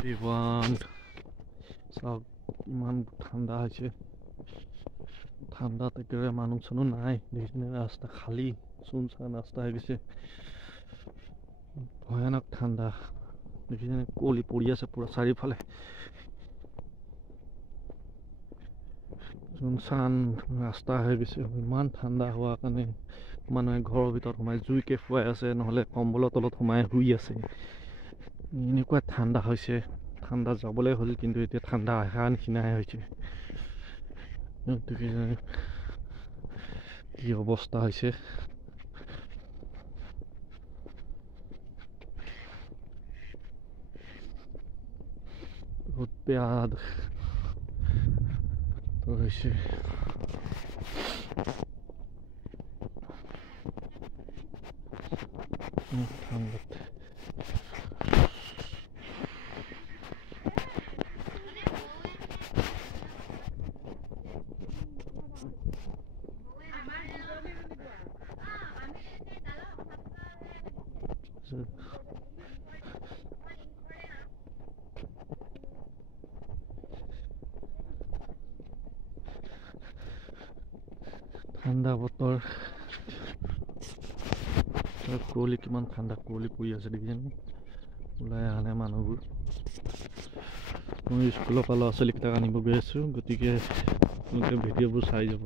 everyone. চাওক ইমান ঠাণ্ডা হৈছে ঠাণ্ডাত একেবাৰে মানুহ চানুহ নাই দেখিছেনে ৰাস্তা খালী চুনচান ৰাস্তা হৈ গৈছে ভয়ানক ঠাণ্ডা দেখিছেনে কুঁৱলী পৰি আছে পুৰা চাৰিওফালে চুনচান ৰাস্তা হৈ গৈছে ইমান ঠাণ্ডা হোৱাৰ কাৰণে মানুহে ঘৰৰ ভিতৰত সোমাই জুইকে ফুৱাই আছে নহ'লে কম্বলৰ তলত সোমাই শুই আছে এনেকুৱা ঠাণ্ডা হৈছে ঠাণ্ডা যাবলৈ হ'ল কিন্তু এতিয়া ঠাণ্ডা অহা নিচিনাহে হৈছে কি অৱস্থা হৈছে বহুত বেয়া হৈছে ঠাণ্ডাত ঠাণ্ডা বতৰ কুঁৱলী কিমান ঠাণ্ডা কুঁৱলী পৰি আছে দেখিছেনে ওলাই অহা নাই মানুহবোৰ মই স্কুলৰ পৰা ল'ৰা ছোৱালীকেইটাক আনিব গৈ আছোঁ গতিকে আপোনালোকে ভিডিঅ'বোৰ চাই যাব